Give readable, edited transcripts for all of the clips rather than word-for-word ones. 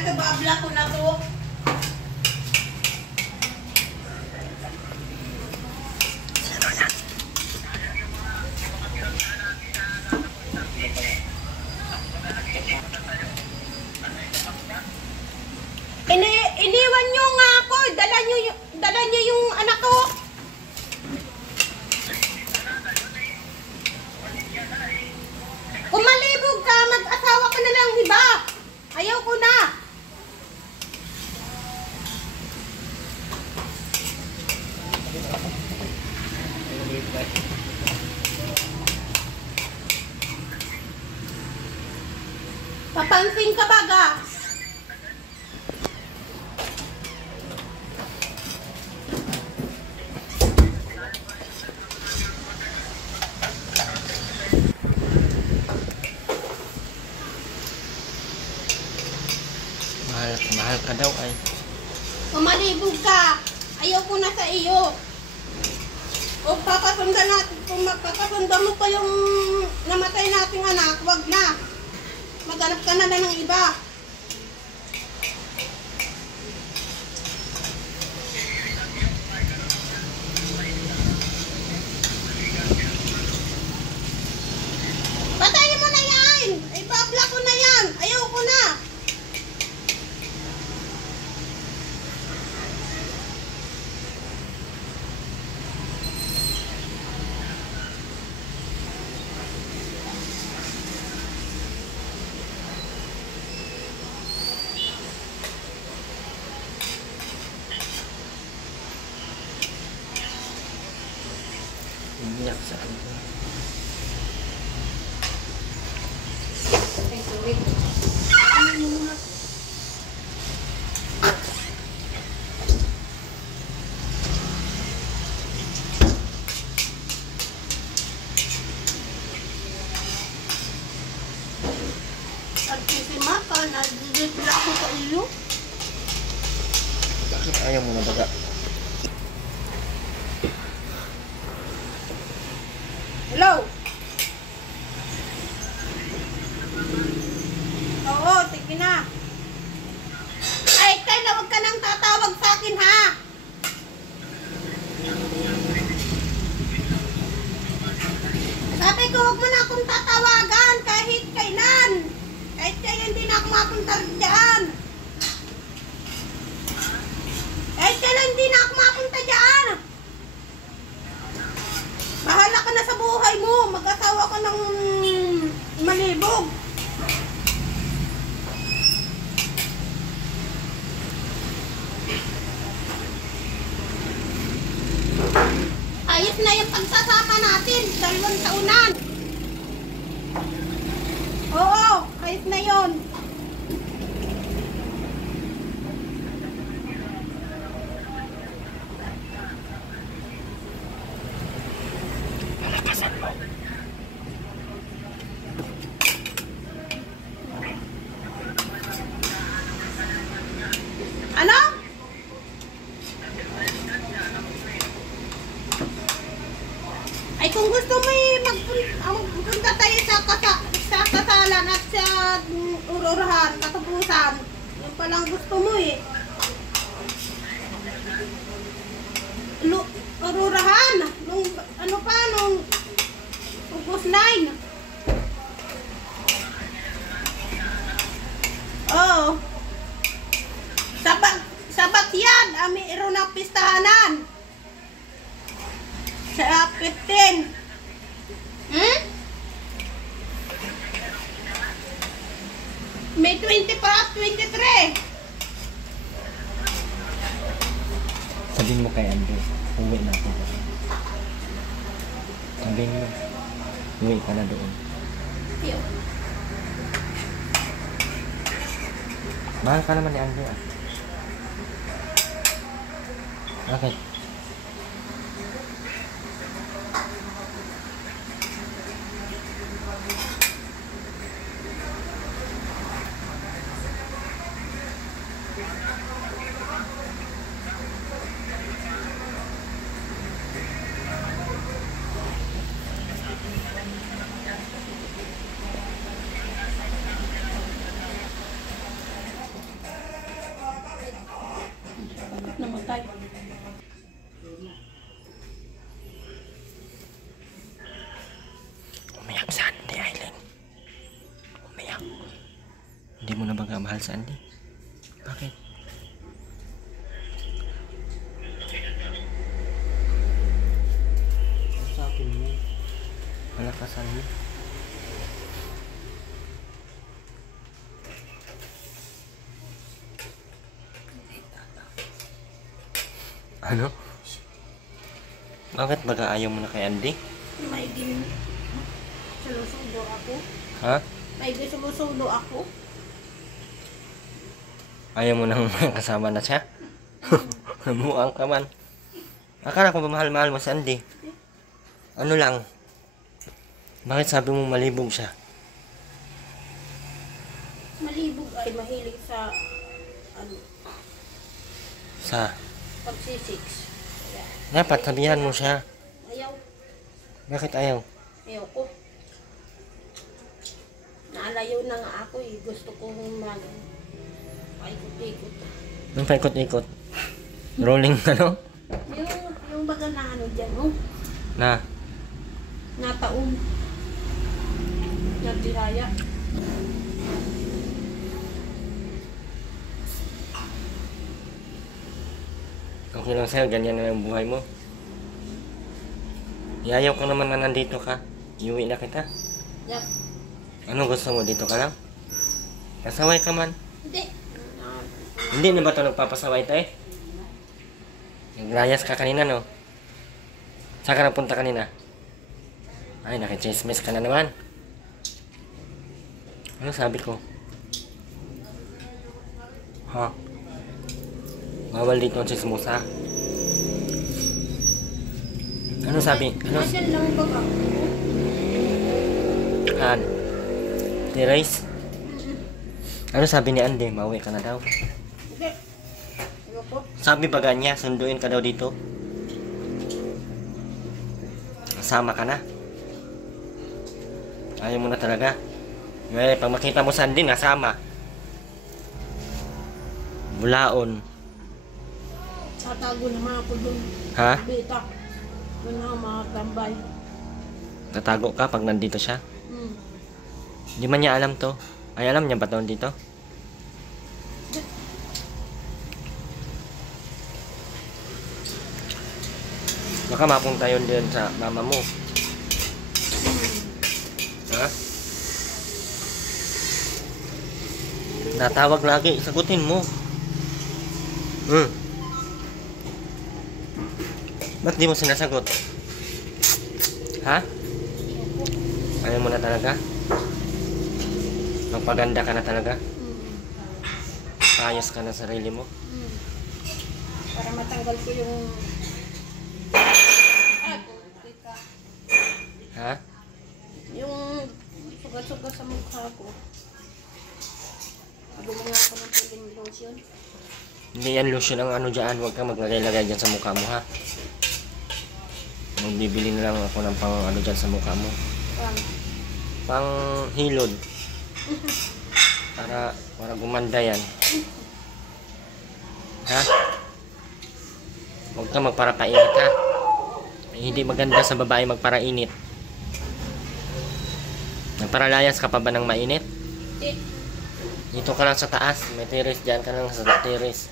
ito, babla ko na to. Iniwan nyo nga ako. Dala nyo yung anak ko. Kumalibog ka, mag-asawa ka na lang iba. Ayaw ko na. Papansin ka baga. Mahal ka daw ay. Kumalibog ka. Ayaw ko na sa iyo. O papasunda natin, kung magpapasunda mo pa yung namatay nating anak, wag na. Maghanap ka na lang ng iba. Patayin mo na yan. Ibabla ko na yan. Ayaw ko na. Iyak sa ano. Ay, sorry. At si Mata, nagdidipla ako sa iyo. Bakit ayaw mo na baga? Hello? Oo, sige na. Ay, Kayla, huwag ka nang tatawag sa akin, ha? Sabi ko, huwag mo na akong tatawagan kahit kailan. Kahit kailan hindi na ako mapunta dyan. Kahit kailan hindi na ako mapunta dyan. Bahala ka na sa buhay mo. Mag-asawa ka ng malibog. Ayos na yung pagsasama natin. 2 taunan. Oo, ayos na yun. Malakasan mo. Ano? Ay, kung gusto mo magpunta tayo sa kasalan at sa ururahan, katapusan. Yung palang gusto mo eh. Ururahan. Nung, ano pa, nung August 9. Oo. Sabat yan. Mayroon ng pistahanan. Sa 15. May 20 pa, 23. Sabihin mo kay Andres, uwi na ako. Sabihin mo, uwi ka na doon. Mahal ka naman ni Andres. Bakit? tay. Umiyak si Andy, Aileen. Umiyak. Hindi mo na ba mahal si Andy? Bakit? Sa akin mo. Malakasan mo. Ano? Bakit baga ayaw mo na kay Andy? May sumusulo ako. Ha? May sumusulo ako. Ayaw mo nang kasama na siya? Namuang ka man. Akala ko ba mahal-mahal mo si Andy? Ano lang? Bakit sabi mo malibog siya? Malibog ay mahilig sa ano, Sa? pagsisiks. Kaya, Dapat sabihan mo siya. ayaw. Bakit ayaw? Ayaw ko. Naalayo na nga ako eh. Gusto kong paikot-ikot. Yung paikot-ikot. Rolling ano? Yung baga na ano dyan, oh. Na? Nataon. Nagdiraya. Okay lang sa'yo, ganyan na yung buhay mo. Iayaw ko naman na nandito ka. Iuwi na kita. Yap. Ano gusto mo? Dito ka lang? Pasaway ka man. Hindi. Hindi na ba ito nagpapasaway tayo? Naglayas ka kanina, no? Saan ka napunta kanina? Ay, nakichismis ka na naman. Ano sabi ko? Ha? Bawal dito ang chismosa. Ano sabi? Ano? Nasaan lang ba ka? Han? Terrace? Ano sabi ni Andy? Mauwi ka na daw. Hindi. Ayoko. Sabi ba niya, sunduin ka daw dito? Kasama ka na? Ayaw mo na talaga? Eh, pag makita mo sa Andy, nasama. Bulaon. Tatago naman ako dun. Ha? Bita. Doon na mga tambay. Tatago ka pag nandito siya? Hmm. Hindi man niya alam to. Ay, alam niya ba to dito? Baka mapunta yun din sa mama mo. Ha? Natawag lagi, sagutin mo. Ba't di mo sinasagot? Ha? Ayaw mo na talaga? Magpaganda ka na talaga? Ayos ka na sa sarili mo? Para matanggal ko yung... Ha? Yung sugat-sugat sa mukha ko. Gumawa ako ng peeling lotion. Hindi yan lotion ang ano dyan. Huwag ka maglagay-lagay dyan sa mukha mo, ha? Magbibili na lang ako ng pang ano dyan sa mukha mo. Pang hilod. Para gumanda yan. Ha? Huwag ka magparapainit, ha? Hindi maganda sa babae magparainit. Nagparalayas ka pa ba ng mainit? Hindi. Dito ka lang sa taas. May terrace dyan ka lang sa terrace.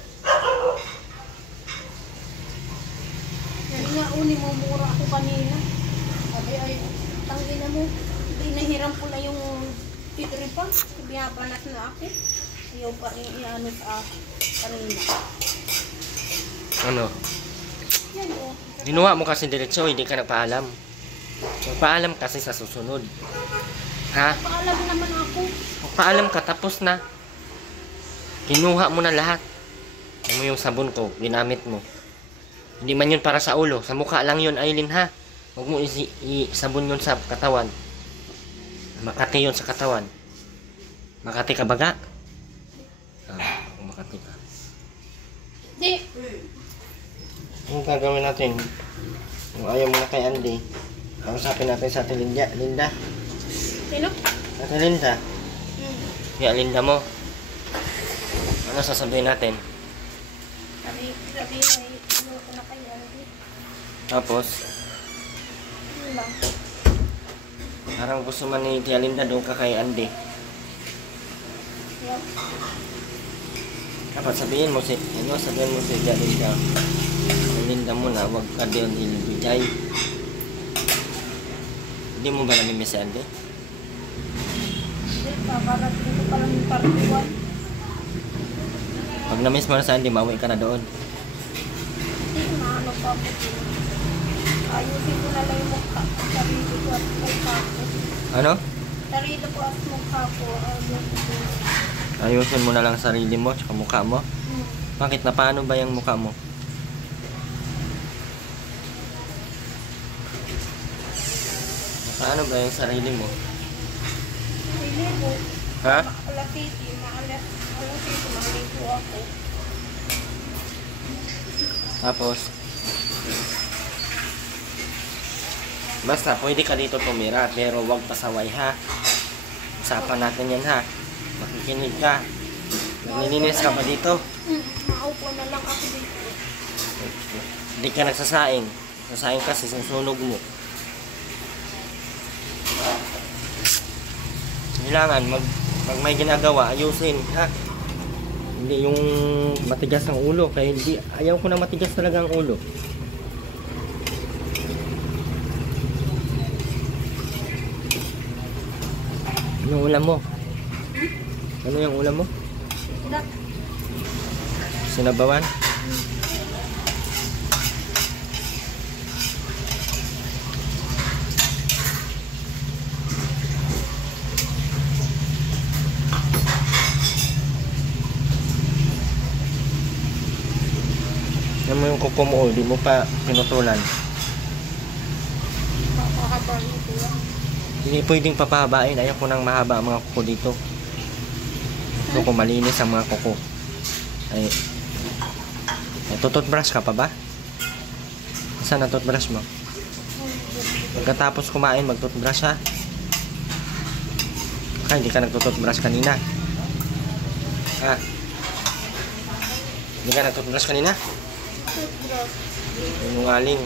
Yan nga, mo mura ako kanina. Sabi ay, tanggi na mo. Hindi nahiram ko na yung titripan. Binabanat na ako. Ayaw pa rin iano sa kanina. Ano? Yan o. Ginawa mo kasi diretso, hindi ka nagpaalam. Magpaalam kasi sa susunod. Ha? Paalam naman ako. Magpaalam ka, tapos na. Kinuha mo na lahat. Ano yung sabon ko, ginamit mo. Hindi man yun para sa ulo. Sa mukha lang yun, Aileen, ha? Huwag mo isabon yun sa katawan. Makati yun sa katawan. Makati ka baga? Makati ka. Hindi. Anong gagawin natin? Kung ayaw mo na kay Andy, kausapin natin sa Ate Linda. Sino? Ate Linda. Kaya Linda mo. Ano sasabihin natin? Sabi may ayoko na kayo. Tapos, Yun lang. parang gusto man ni Tia Linda doon ka kay Andy. Yan. Dapat sabihin mo si Tia Linda. Linda mo na, huwag ka doon ilibigay. Hindi mo ba namimiss si Andy? Hindi, kakarating ko pa lang yung partiwan. Pag namiss mo na si Andy, mauwi ka na doon. Hindi, maano pa ako din. Ayusin ko na lang yung mukha. Sarili ko at mukha ko. Ano? Sarili ko at mukha ko. Ayusin ko. Ayusin mo na lang sarili mo, tsaka mukha mo. Hmm. Bakit? Na paano ba yung mukha mo? Paano ba yung sarili mo? Hindi mo. Ha? Alasiti. Maligo ako. Tapos, basta pwede ka dito tumira, pero wag pasaway ha. Usapan natin yan ha. Makikinig ka. Naglilinis ka pa dito. Maupo na lang ako dito. Hindi ka nagsasaing. Sasaing ka, susunog mo. Kailangan, pag may ginagawa, ayusin ha. Hindi yung matigas ang ulo. Kaya hindi, ayaw ko na matigas talaga ang ulo. Ano ulam mo? Ano yung ulam mo? Dak. Sinabawan? Yan mo yung kuko mo, di mo pa pinutulan. Makakaba nito yan. Hindi pwedeng papahabain. Ayaw ko nang mahaba ang mga kuko dito. Gusto ko malinis ang mga kuko. Ay, tututbrush ka pa ba? Saan ang toothbrush mo? Pagkatapos kumain, mag-toothbrush ha? Ay, hindi ka nagtututbrush kanina. Ha? Hindi ka nagtutbrush kanina? Sinungaling.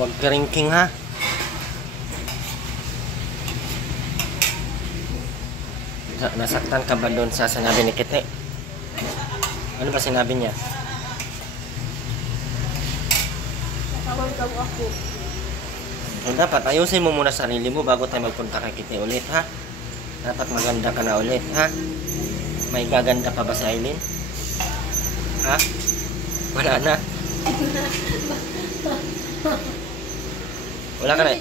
Huwag ka ringking ha. Nasaktan ka ba doon sa sinabi ni Kite? Ano ba sinabi niya? Natawag daw ako. So, dapat ayusin mo muna sarili mo bago tayo magpunta kay Kite ulit ha. Dapat maganda ka na ulit ha. May gaganda pa ba si Aileen? Ha? Wala na. Wala ka na.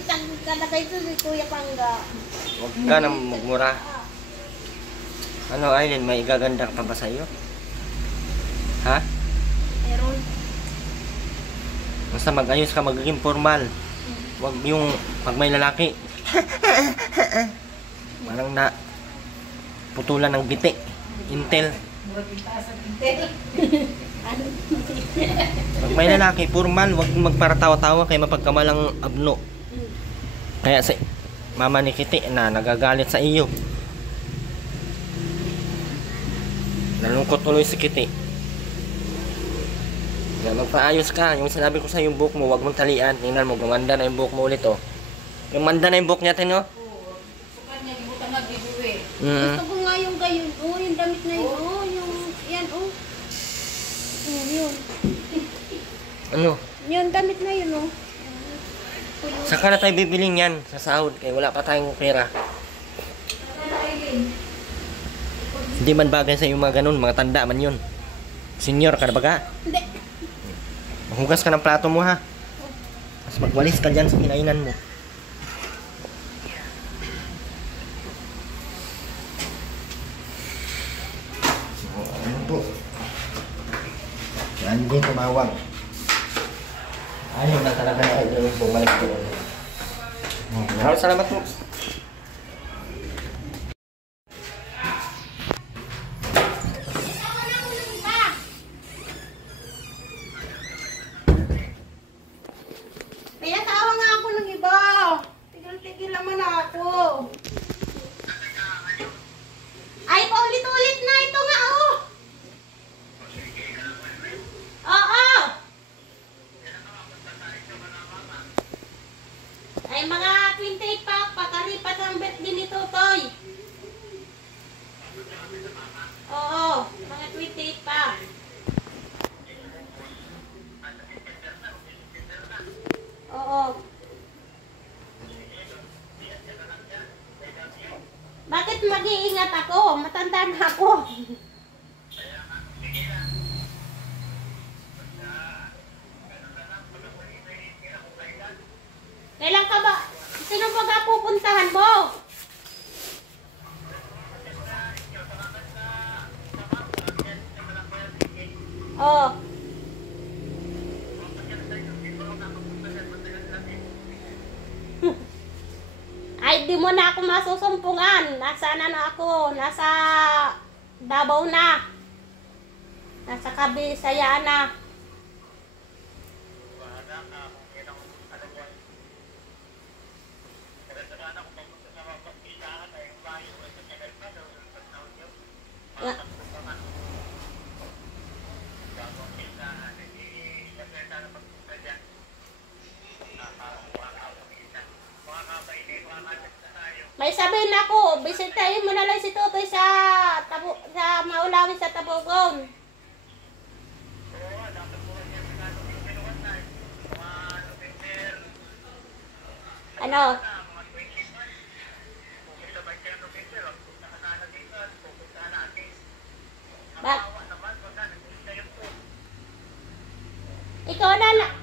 Kalagay ito si Kuya Pangga. Huwag ka na magmura. Ano Aileen, may gaganda pa ba sa iyo? Ha? Meron. Basta mag-ayos ka, magiging formal. Huwag yung pag may lalaki. Parang na putulan ng biti. Intel. Pag may lalaki, formal. Huwag magparatawa-tawa kay mapagkamalang abno. Kaya si mama ni Kiti na nagagalit sa iyo. Nalungkot tuloy si Kiti. Kaya magpaayos ka. Yung sinabi ko sa yung buhok mo, huwag mong talian. Tingnan mo, gumanda na yung buhok mo ulit, oh. Gumanda na yung buhok natin, oh. Gusto ko nga yung gayon. Oh, yung damit na yun. Oh, yung, yan, oh. Yun. Ano? Yung damit na yun, oh. Saka na tayo bibiling yan sa sahod. Kaya wala pa tayong pera. Hindi man bagay sa yung mga ganun. Mga tanda man yun. Senior ka na baga? Hindi. Maghugas ka ng plato mo ha. Tapos magwalis ka dyan sa kinainan mo. Ano po? Yan din tumawag. Ayaw na talaga na kayo bumalik doon. Maraming salamat po. Oh. Ay, di mo na ako masusumpungan. Nasaan na ako? Nasa Davao na. Nasa Kabisayaan na. Yeah. May sabihin ako, bisitahin mo na lang si Tutoy sa Maulawi sa Tabogon. Ano? Ba? Ikaw na lang.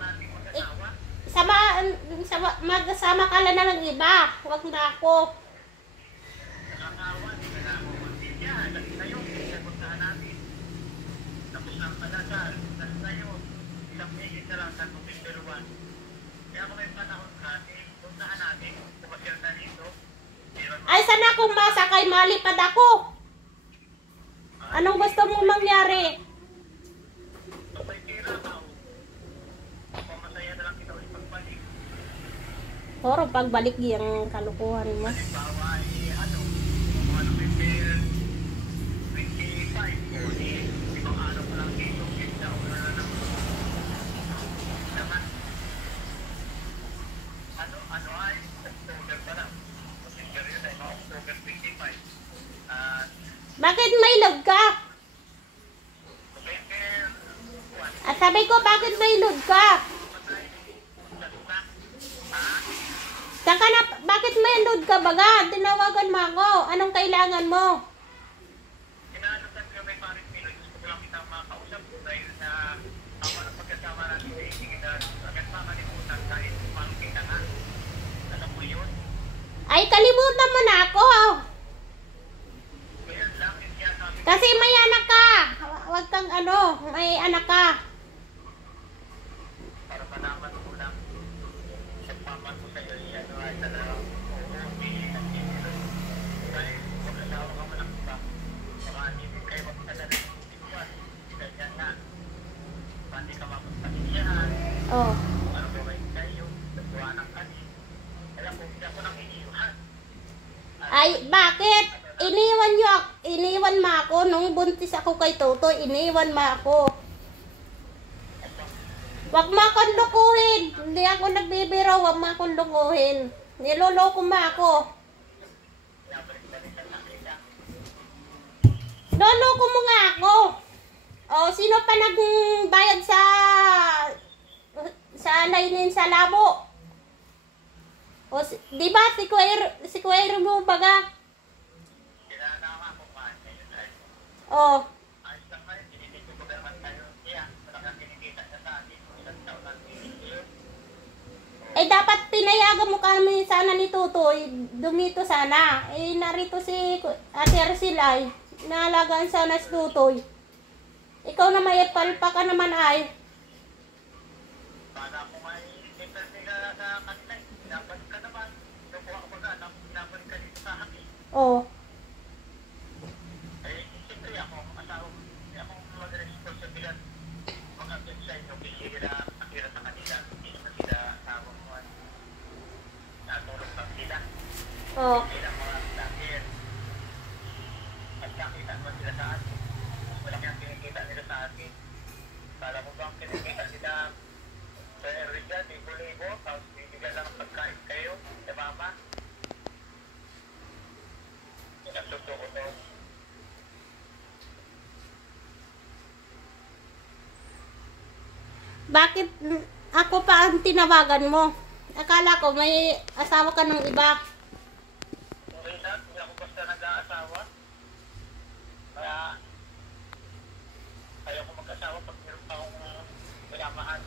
Magsama ka lang ng iba. Huwag na ako. Ay, sana kung masakay, malipad ako. Anong gusto mong mangyari? Puro pagbalik yung kalukuhan mo. Bakit may load ka? At sabi ko, bakit may load ka? Saka na, bakit may load ka baga? Tinawagan mo ako. Anong kailangan mo? Ay, kalimutan mo na ako. Kasi may anak ka. Huwag kang may anak ka. Oh. Ay, bakit? Iniwan mo ako nung buntis ako kay Toto. Iniwan mo ako. Wag mo akong lukuhin. Hindi ako nagbibiro. Wag mo akong lukuhin. Niloloko mo ako. Loloko mo nga ako. O, sino pa nagbayad sa lainin sa labo? O, di ba si Kuwair mo baga? O. Eh, dapat pinayagan mo kami sana ni Tutoy. Dumito sana. Eh, narito si Ate Arcilay. Naalagaan sana si Tutoy. Ikaw na may palpa ka naman ay. Para kung may different nila sa kanila, dapat ka naman. Nakuha ko baga, dapat ka dito sa akin. Oo. Eh, siyempre akong asawa, akong mag-responsibilidad. Mag-update sa inyo, kasi sila nakira sa kanila. Hindi na sila asawa mo. Natulog lang sila. Oo. Sila mga nakir. At nakita mo sila sa atin. Malaki ang kinikita nila sa atin. Kala mo bang kinikita nila sa area, libo-libo, tapos bibigyan lang ang pagkain kayo, sa mama. Pinagsusuko to. Bakit ako pa ang tinawagan mo? Akala ko may asawa ka ng iba. Okay na, hindi ako basta nag-aasawa. Kaya, ayaw ko mag-asawa pag meron pa akong pinamahal.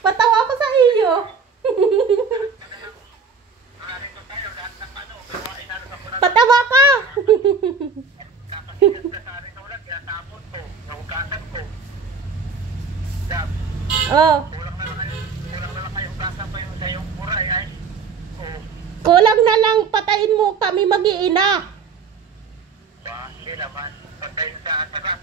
Patawa ko sa iyo. Maraming ko tayo, lahat ng gawain natin ako na Patawa ka. kapatid Oh, Kulang na lang kayo gasa pa yung sa yung buray ay. Oo. kulang na lang patayin mo kami mag-iina. Ba, hindi naman. Pagka yung sa sarap.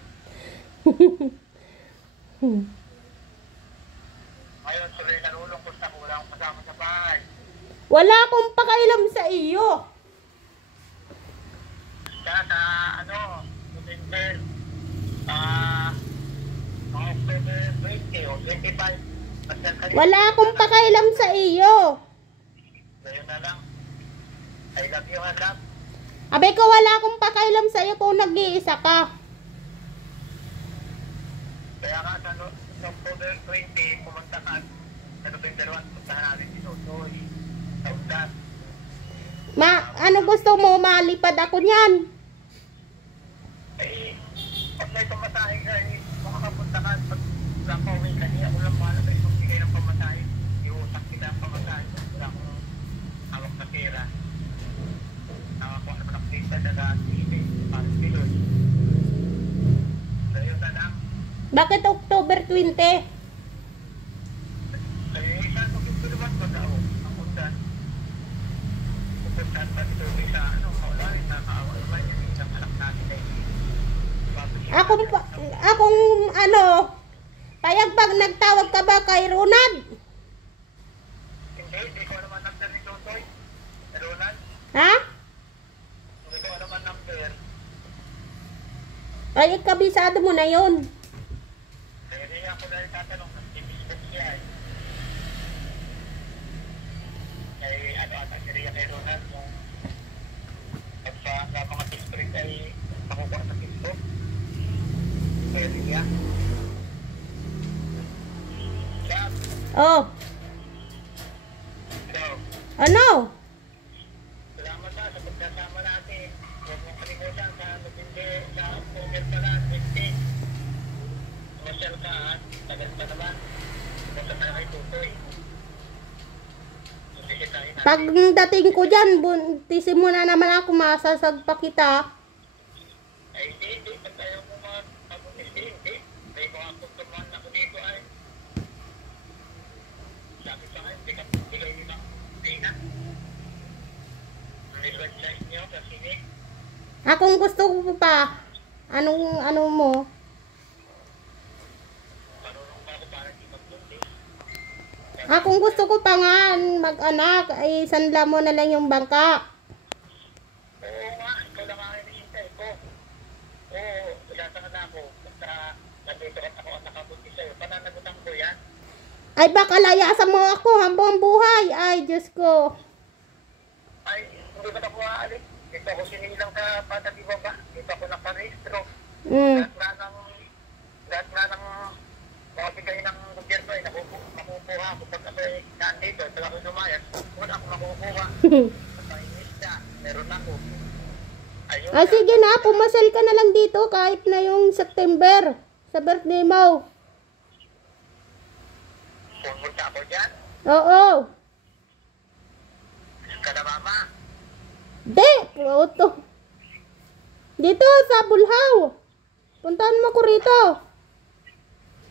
Ngayon, tuloy na lulong kung sa kulang kasama sa bahay. Wala akong pakailam sa iyo. Kaya sa November, mga October 20 o 25, pasal kayo. Wala akong pakailam sa iyo. Ngayon na lang. I love you, I love. Abay ko, wala akong pakailam sa iyo kung nag-iisa ka. Kaya nga sa October 20, pumunta ka sa November 1, puntahan natin si Totoy. Sa Undan. Ano gusto mo? Malipad ako niyan. Eh, pag may pamasahe ka, makakapunta ka. Pag lang pauwi ka, ako lang pahala kayo magbigay ng pamasahe. Iutak kita ang pamasahe. Wala akong hawak na pera. Nakakuha naman ang pita na lahat. Parang pilos. So yun na lang. Bakit October 20? Eh, saan mo gusto naman ba daw? Ang Undan. Pupuntahan pa dito sa kaulahin na kaawa naman yung isang anak natin ay Akong payag pag nagtawag ka ba kay Ronald? Hindi ko naman number ni Totoy. Ronald, Ha? hindi ko naman number. Ay, kabisado mo na yon. Kaya niya ako dahil tatanong ng Facebook niya eh. Ata si Rhea kay Ronald yung sa mga district ay nakukuha sa Facebook. Kaya niya. Love, Oh, so, ano? salamat na sa pagkasama natin. Huwag mong kalimutan sa October pala, 20. Masyal ka ha, tagal pa naman. Punta tayo kay Tutoy. Sisitahin natin. Pag dating ko dyan, buntisin mo na naman ako, masasagpa kita. Ay, hindi. Pag tayo mo mag-abunisi, hindi. May mga kutuman ako dito ay. Sabi sa akin, hindi ka bigay nila ng tina. Ang research niyo sa sine. Akong gusto ko pa. Ano mo? Marunong pa ako para di magbuntis. Akong gusto ko pa nga mag-anak, ay sanla mo na lang yung bangka. Oo nga, ikaw lang ang hinihintay ko. Oo, ilasan na ako. Basta nandito at ako ang nakabuntis sa'yo. Pananagutan ko yan. Ay baka layasan mo ako hanggang buhay. Ay, Diyos ko. Ay, hindi ko na po aalis. Dito ako sinilang sa patabi baba. Dito ako naparehistro. Mm. Lahat na ng mga bigay ng gobyerno ay nakukuha ako. Pag ako nandito, pag ako lumayas, wala akong nakukuha. Pag-inis na, meron ako. Ayun Ah, sige na, pumasal ka na lang dito kahit na yung September. Sa birthday mo. Pumunta ako dyan. Oo. Ka na mama. Di, puto. Dito sa Bulhaw. Puntahan mo ko rito.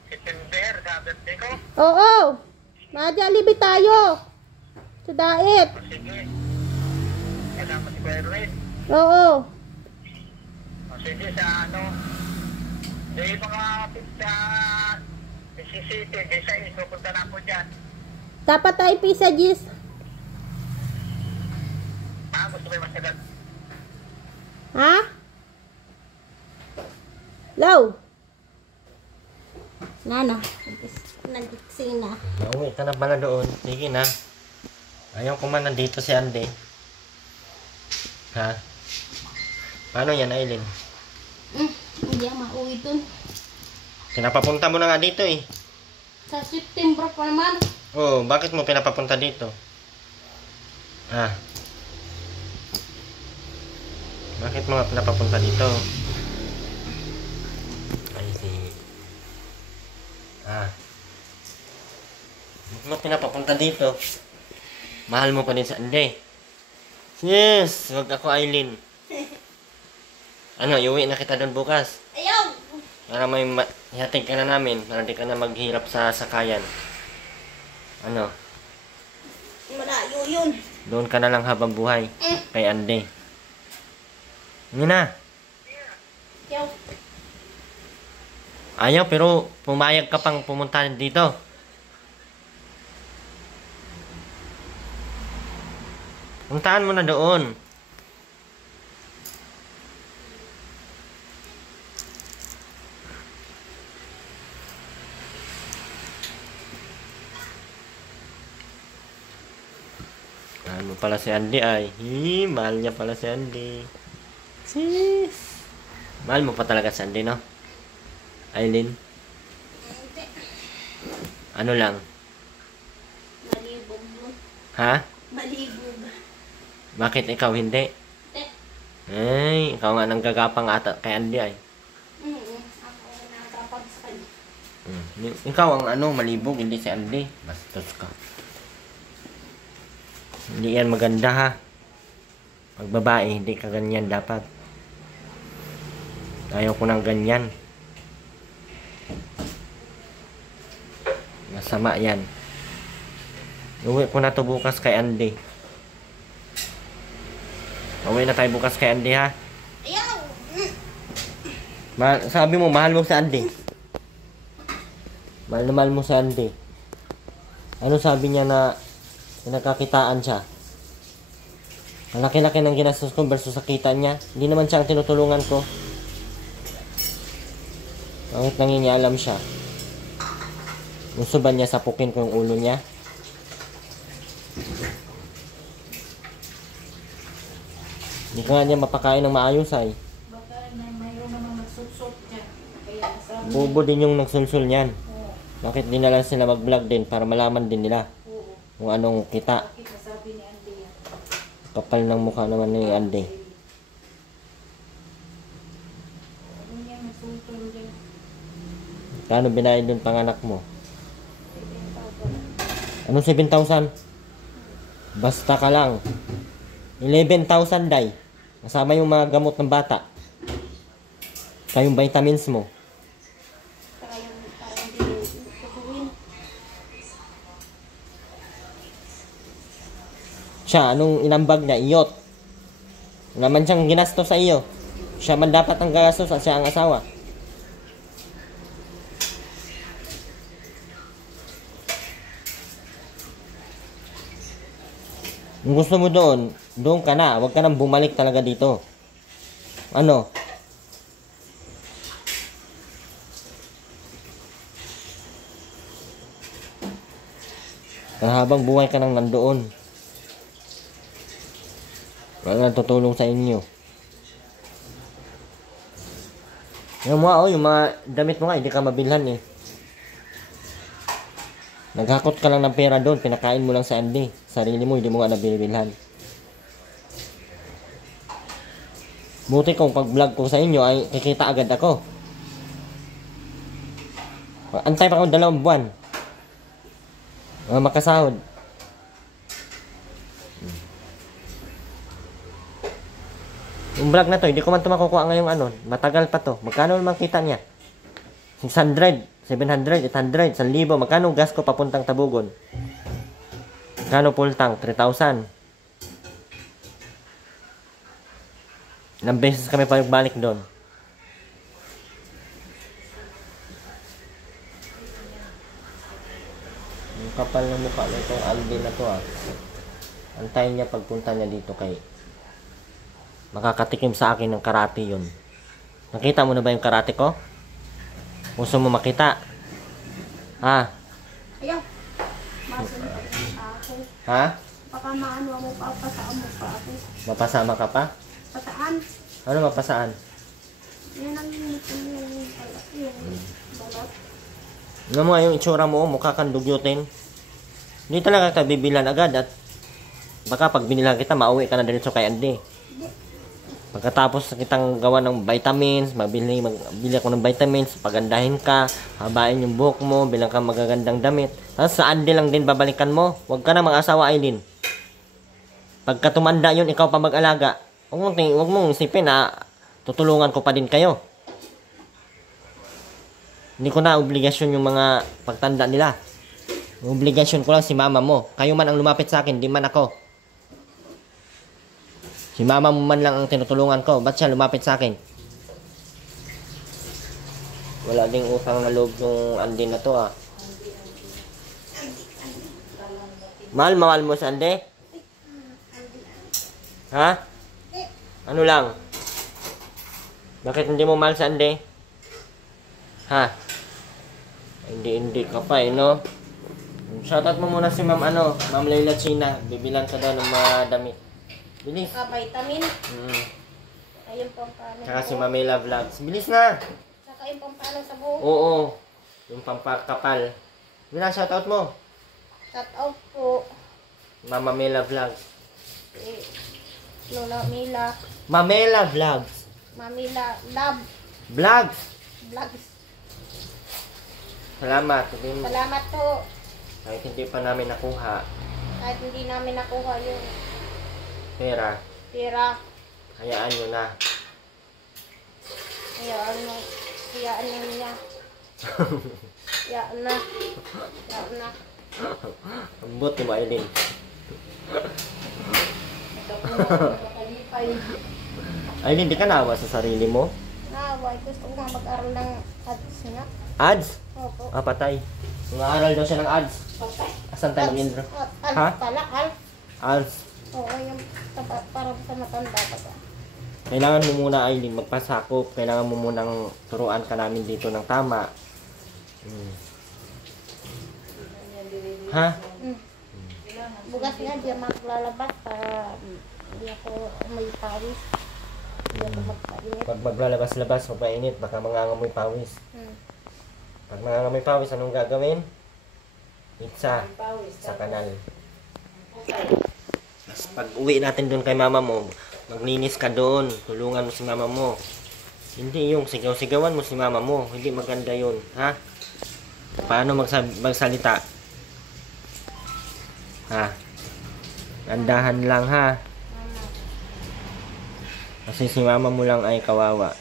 September, sa birthday ko. Oo. Madya-libi tayo. Sa Daet. O sige. Kasama si Kuya Erwin. Oo. O sige, sa may mga pizza, Mississippi, Desai, pupunta na ako dyan. Dapat tayo pisa, Gis. Gusto ko yung masagal. Ha? Low. Nana. Nag-sing na. Nauwi ka na pala doon. Sige na. Ayaw ko man nandito si Ande. Ha? Paano yan, Aileen? Hindi ako mauwi dun. Pinapapunta mo na nga dito eh. Sa September pa naman. Oh, bakit mo pinapapunta dito? Ah. Bakit mo nga pinapapunta dito? I see. Ah. Bakit mo pinapapunta dito? Mahal mo pa din sa Ande. Yes! Wag ako, Aileen. Ano, iuwi na kita doon bukas? Ayaw! Para may ihatid ka na namin. Para di ka na maghirap sa sakayan. Ano? Malayo yun. Doon ka na lang habang buhay. Kay Andy. Yun na. Yaw. Ayaw, pero pumayag ka pang pumunta dito. Puntaan mo na doon. Mahal mo pala si Andy ay. Mahal niya pala si Andy. Sis. Mahal mo pa talaga si Andy, no? Aileen? Hindi. Ano lang? Malibog mo. Ha? Malibog. Bakit ikaw hindi? Hindi. Ay, ikaw nga nang gagapang ata kay Andy ay. Ako nakakapag sa kanya. Ikaw ang ano, malibog, hindi si Andy. Bastos ka. Hindi yan maganda ha. Pag babae, hindi ka ganyan dapat. Ayaw ko ng ganyan. Masama yan. Uwi ko na to bukas kay Andy. Uwi na tayo bukas kay Andy ha. Ayaw! Sabi mo, mahal mo si Andy. Mahal na mahal mo si Andy. Ano sabi niya na pinagkakitaan siya? Ang laki-laki ng ginastos ko versus sa kita niya. Hindi naman siya ang tinutulungan ko. Bakit nangingialam siya? Gusto ba niya sapukin ko yung ulo niya? Hindi ka nga niya mapakain ng maayos ay. Baka mayroon naman magsusot dyan. Kaya sabi, Bobo din yung nagsulsul niyan. Bakit di na lang sila mag-vlog din para malaman din nila oo. kung anong kita. Bakit nasabi ni Andy yan? Kapal ng mukha naman ni Andy. Ano niya magsusot dyan? Kano binayad dun panganak mo? Anong 7,000? Basta ka lang. 11,000 day. Kasama yung mga gamot ng bata. Kayong vitamins mo. Saka yung parang hindi tutuwin. Siya, anong inambag niya? Iyot. Wala man siyang ginastos sa iyo. Siya man dapat ang gastos at siya ang asawa. Kung gusto mo doon, doon ka na. Huwag ka nang bumalik talaga dito. Ano? Habang buhay ka nang nandoon. Wala nang tutulong sa inyo. Yung mga, yung mga damit mo nga, hindi ka mabilhan eh. Naghakot ka lang ng pera doon, pinakain mo lang sa Andy. Sarili mo, hindi mo nga nabibilhan. Buti kung pag-vlog ko sa inyo ay kikita agad ako. Antay pa akong 2 buwan. Makasahod. Yung vlog na to, hindi ko man ito makukuha ngayong ano. Matagal pa to. Magkano naman kita niya? 600. 700, 800, 1,000. Magkano gas ko papuntang Tabugon? Magkano full tank? 3,000. Ilang beses kami balik doon. Yung kapal na mukha na itong Alvin na to ah. Antayin niya pagpunta niya dito kay makakatikim sa akin ng karate yun. Nakita mo na ba yung karate ko? Gusto mo makita? Ha? Ayaw. Masunod ako. Ha? Baka maano mo pa, pasaan mo pa ako. Mapasama ka pa? Pasaan? Ano mapasaan? Yan ang yung balat. Ano mo nga yung itsura mo, mukha kang dugyutin. Hindi talaga kita bibilan agad at baka pag binilan kita, mauwi ka na diretso kay Andy. Pagkatapos kitang gawa ng vitamins, mabili ako ng vitamins, pagandahin ka, habain yung buhok mo, bilang ka magagandang damit. Tapos sa Andy lang din babalikan mo. Huwag ka na mag-asawa, Aileen. Pagka tumanda yun, ikaw pa mag-alaga. Huwag mong isipin na tutulungan ko pa din kayo. Hindi ko na obligasyon yung mga pagtanda nila. Yung obligasyon ko lang si mama mo. Kayo man ang lumapit sa akin, di man ako. Si mama mo man lang ang tinutulungan ko. Ba't siya lumapit sa akin? Wala ding utang na loob yung Andy na to ah. Mahal mo si Andy? Ha? Ano lang? Bakit hindi mo mahal si Andy? Ha? Hindi ka pa eh, no? Shoutout mo muna si Ma'am Ma'am Layla China. Bibilan ka daw ng mga damit. Bilis. Vitamin. Mm. Ayun pang palo. Tsaka si Mamela Vlogs. Bilis na! Saka yung pang palo sa buhok. Oo. Yung pampakapal. Bilang shoutout mo. Shout out po. Mama Mela Vlogs. Eh, Lola Mila. Mamela Vlogs. Mamila Love Vlogs. Vlogs. Salamat. Salamat po. Kahit hindi pa namin nakuha Kahit hindi namin nakuha yung pera, pera. hayaan nyo na. Hayaan mo. Hayaan mo niya. Hayaan na. Hayaan na. Ang buti mo, Aileen. Nakakalipay. Aileen, di ka naawa sa sarili mo? Naway, gusto ko nga mag-aral ng ads nga. Ads? Opo. Ah, patay. Nag-aaral daw siya ng ads. Asan tayo mag-intro? Ha? Pala, Ads. Oo, yung parang sa matanda pa ba? Kailangan mo muna, Aileen, magpasakop. Kailangan mo munang turuan ka namin dito ng tama. Ha? Bugas nga, di ako maglalabas para hindi ako may pawis. Hindi ako magpainit. Pag maglalabas-labas, magpainit, baka mangangamoy pawis. Pag mangangamoy pawis, anong gagawin? Itsa sa kanal. Pag uwi natin doon kay mama mo, maglinis ka doon, tulungan mo si mama mo. Hindi yung sigaw-sigawan mo si mama mo, hindi maganda yun, ha? Paano magsalita? Ha? Andahan lang, ha? Kasi si mama mo lang ay kawawa.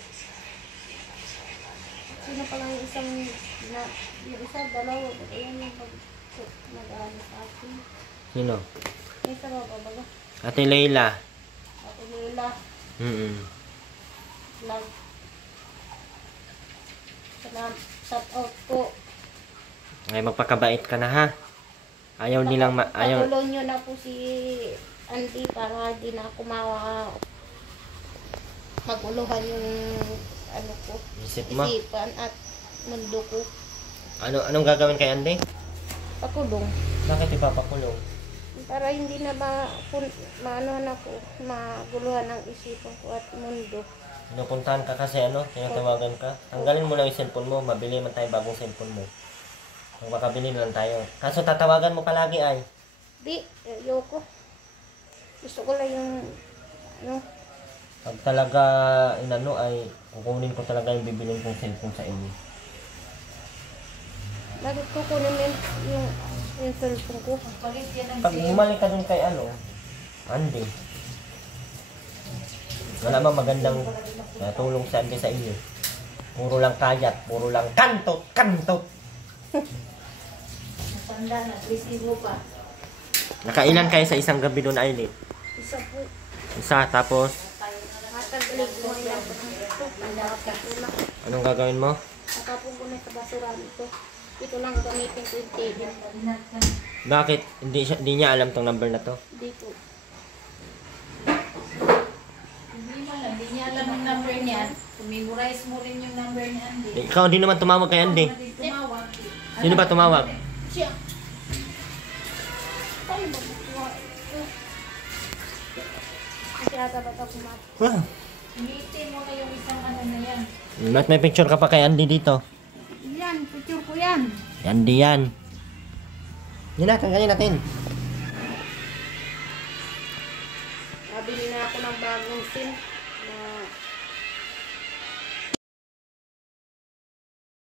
Sino pa lang yung isang, yung isa, dalawa, ayan yung mag-aaral sa akin. Sino? Yung isa ba ba? Ate Layla. Ate Lila, love. Salamat, shout out po. Ay, magpakabait ka na, ha? Ayaw nilang ayaw. Patulong nyo na po si Andy para di na ako maguluhan yung ano ko, Isip mo? isipan at mundo ko. Anong gagawin kay Andy? Pakulong. Bakit ipapakulong? Para hindi na maanohan ako, maguluhan ang isipan ko at mundo. Pinupuntahan ka kasi tinatawagan ka. Tanggalin mo lang yung cellphone mo, mabili man tayo bagong cellphone mo. Kung makabili na lang tayo. Kaso tatawagan mo palagi ay. Di, ayoko. Gusto ko lang yung, Pag talaga ay kukunin ko talaga yung bibilin kong cellphone sa inyo. bakit ko kunin yung cellphone ko? Palit yan ang Pag bumalik ka dun kay Andy. Wala mang magandang tulong si Andy sa inyo. Puro lang kayat, puro lang kantot. Matanda na, resibo pa. Nakailan kayo sa isang gabi doon, Aileen? Isa po. Isa, tapos Matagalig ko lang po ng ito. Nakapatulak. anong gagawin mo? Nakapong ko na sa basura dito. Ito lang gamitin ko yung table. Bakit? Hindi niya alam tong number na to? Hindi po. Hindi niya alam yung number niyan. Memorize mo rin yung number ni Andy. Ikaw hindi naman tumawag kay Andy. Tumawag. Sino ba tumawag? Siya. Paano ba makuha ito? Kasi ata ba ito kumat? Ngitin mo na yung isang na yan. Ba't may picture ka pa kay Andy dito? Yan, picture ko yan. Andy yan. Yan na, tanggalin natin. Nabili na ako ng bagong SIM na